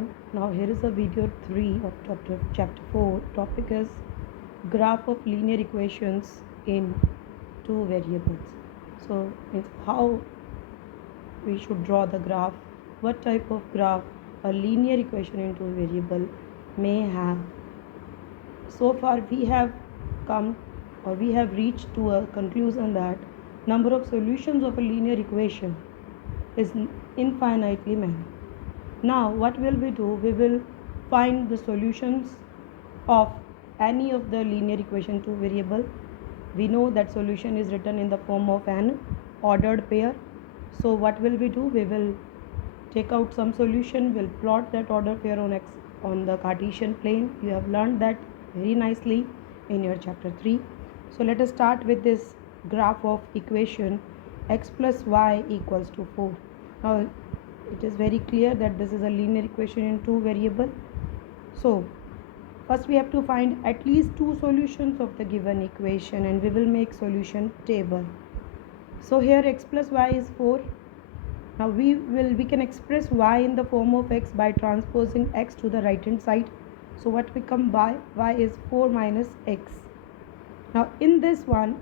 everyone. Now here is a video 3 of chapter 4. Topic is graph of linear equations in two variables. So it's how we should draw the graph, what type of graph a linear equation in two variable may have. So far we have reached to a conclusion that number of solutions of a linear equation is infinitely many. Now what will we do? We will find the solutions of any of the linear equation two variable. We know that solution is written in the form of an ordered pair. So what will we do? We will take out some solution, we'll plot that ordered pair on the Cartesian plane. You have learned that very nicely in your chapter 3. So let us start with this graph of equation x plus y equals to 4. Now it is very clear that this is a linear equation in two variable. So first we have to find at least two solutions of the given equation and we will make solution table. So here x plus y is 4. Now we can express y in the form of x by transposing x to the right hand side. So what we come by y is 4 minus x. Now in this one,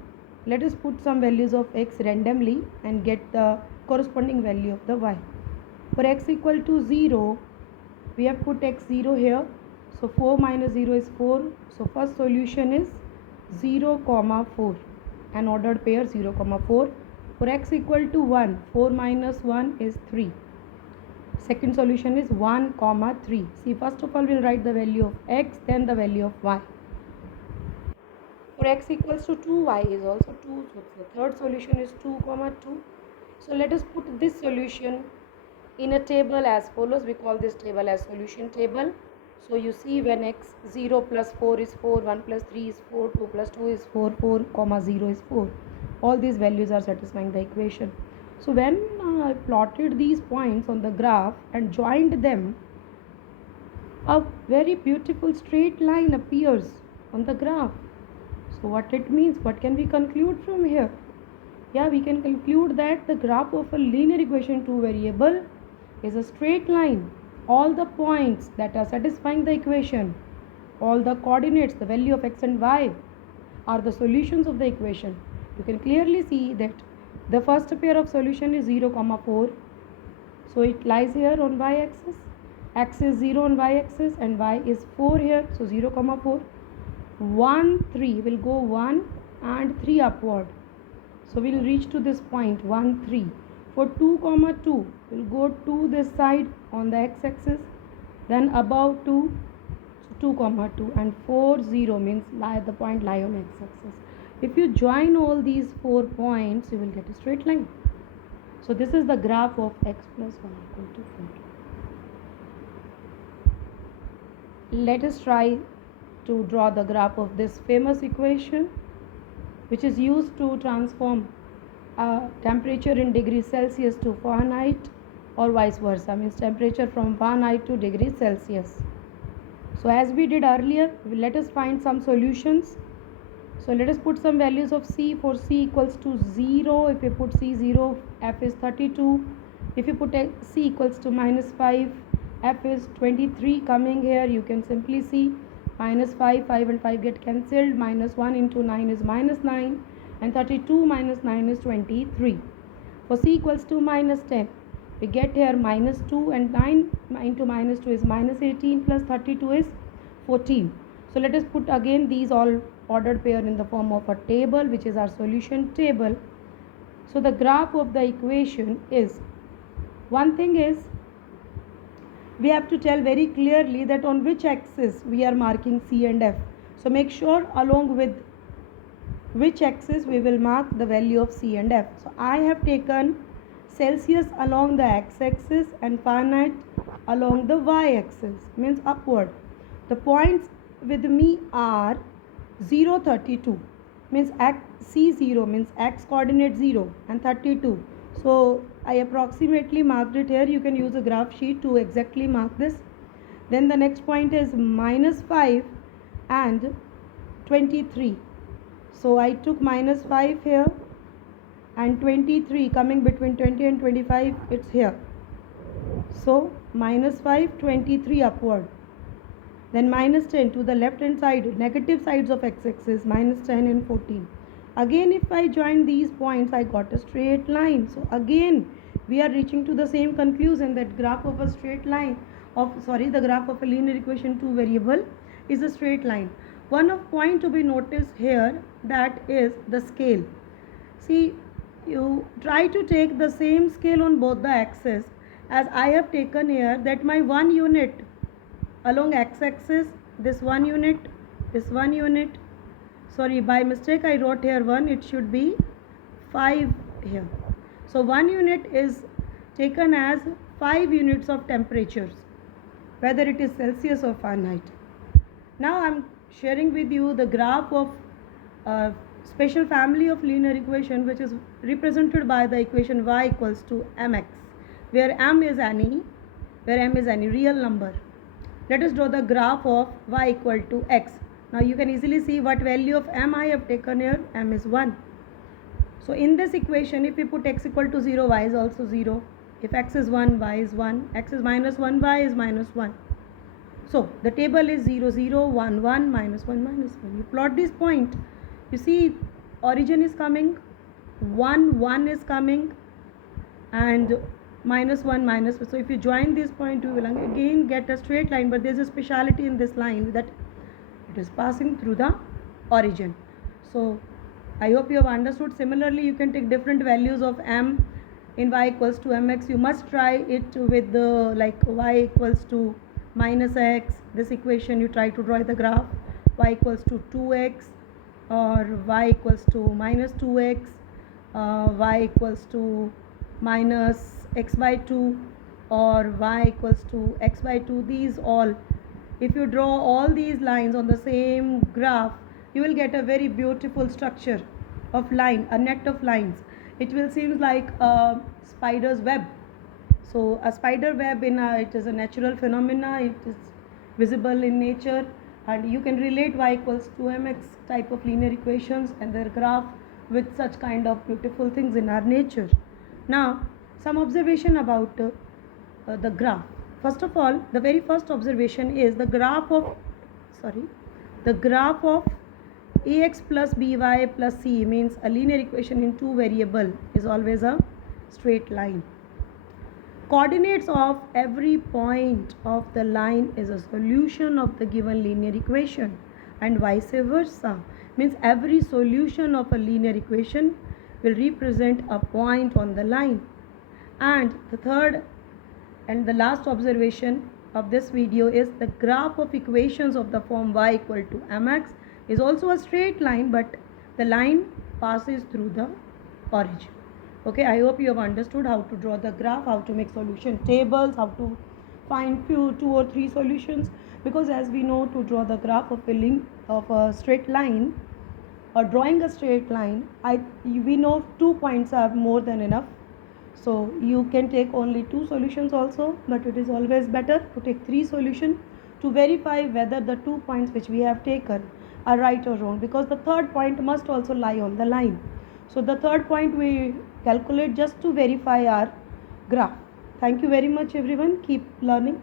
let us put some values of x randomly and get the corresponding value of the y. For x equal to 0, we have put x 0 here. So 4 minus 0 is 4. So first solution is 0, 4. An ordered pair 0, 4. For x equal to 1, 4 minus 1 is 3. Second solution is 1, 3. See, first of all we'll write the value of x, then the value of y. For x equals to 2, y is also 2. So the third solution is 2, 2. So let us put this solution in a table as follows. We call this table as solution table. So you see when x 0 plus 4 is 4, 1 plus 3 is 4, 2 plus 2 is 4, 4, 0 is 4. All these values are satisfying the equation. So when I plotted these points on the graph and joined them, a very beautiful straight line appears on the graph. So what it means, what can we conclude from here? Yeah, we can conclude that the graph of a linear equation two variable is a straight line. All the points that are satisfying the equation, all the coordinates, the value of x and y are the solutions of the equation. You can clearly see that the first pair of solution is 0, 4. So it lies here on y-axis. X is 0 on y-axis and y is 4 here. So 0, 4. 1, 3 will go 1 and 3 upward. So we will reach to this point 1, 3. For 2, 2 will go to this side on the x-axis. Then above 2, so 2, 2 and 4, 0 means the point lie on x-axis. If you join all these 4 points, you will get a straight line. So this is the graph of x plus y equal to 4. Let us try to draw the graph of this famous equation, which is used to transform temperature in degrees Celsius to Fahrenheit or vice versa, means temperature from Fahrenheit to degrees Celsius. So as we did earlier, let us find some solutions. So let us put some values of c. For c equals to 0, if you put c 0, f is 32. If you put c equals to minus 5, f is 23 coming here. You can simply see minus 5, 5 and 5 get cancelled. Minus 1 into 9 is minus 9 and 32 minus 9 is 23. For c equals to minus 10, we get here minus 2 and 9 into minus 2 is minus 18 plus 32 is 14. So let us put again these all ordered pair in the form of a table, which is our solution table. So the graph of the equation is, one thing is, we have to tell very clearly that on which axis we are marking c and f. So make sure along with which axis we will mark the value of c and f. So I have taken Celsius along the x-axis and Fahrenheit along the y-axis, means upward. The points with me are 0, 32 means c0 means x coordinate 0 and 32. So I approximately marked it here. You can use a graph sheet to exactly mark this. Then the next point is minus 5 and 23. So I took minus 5 here and 23 coming between 20 and 25, it's here. So minus 5, 23 upward. Then minus 10 to the left hand side, negative sides of x-axis, minus 10 and 14. Again, if I join these points, I got a straight line. So again, we are reaching to the same conclusion that graph of a straight line the graph of a linear equation two variable is a straight line. One of point to be noticed here, that is the scale. See, you try to take the same scale on both the axes as I have taken here, that my 1 unit along x-axis, this 1 unit, this 1 unit, sorry, by mistake I wrote here 1, it should be 5 here. So 1 unit is taken as 5 units of temperatures, whether it is Celsius or Fahrenheit. Now I am sharing with you the graph of a special family of linear equation, which is represented by the equation y equals to mx, where m is any real number. Let us draw the graph of y equal to x. Now you can easily see what value of m I have taken here. M is 1. So in this equation, if we put x equal to 0, y is also 0. If x is 1, y is 1. X is minus 1, y is minus 1. So the table is 0, 0, 1, 1, minus 1, minus 1. You plot this point. You see origin is coming, 1, 1 is coming, and minus 1, minus 1. So if you join this point, you will again get a straight line, but there is a speciality in this line that it is passing through the origin. So I hope you have understood. Similarly, you can take different values of m in y equals to mx. You must try it with the y equals to minus x. This equation you try to draw the graph, y equals to 2x, or y equals to minus 2x, y equals to minus x by 2, or y equals to x by 2. These all, if you draw all these lines on the same graph, you will get a very beautiful structure of line, a net of lines. It will seem like a spider's web. So a spider web it is a natural phenomena. It is visible in nature, and you can relate y equals to mx type of linear equations and their graph with such kind of beautiful things in our nature. Now some observation about the graph. First of all, the very first observation is the graph of ax plus by plus c, means a linear equation in two variable, is always a straight line. Coordinates of every point of the line is a solution of the given linear equation, and vice versa, means every solution of a linear equation will represent a point on the line. And the third and the last observation of this video is the graph of equations of the form y equal to mx is also a straight line, but the line passes through the origin. Okay, I hope you have understood how to draw the graph, how to make solution tables, how to find two or three solutions, because as we know, to draw the graph of a straight line or drawing a straight line, we know 2 points are more than enough. So you can take only 2 solutions also, but it is always better to take 3 solutions to verify whether the 2 points which we have taken are right or wrong, because the third point must also lie on the line. So the third point we calculate just to verify our graph. Thank you very much everyone. Keep learning.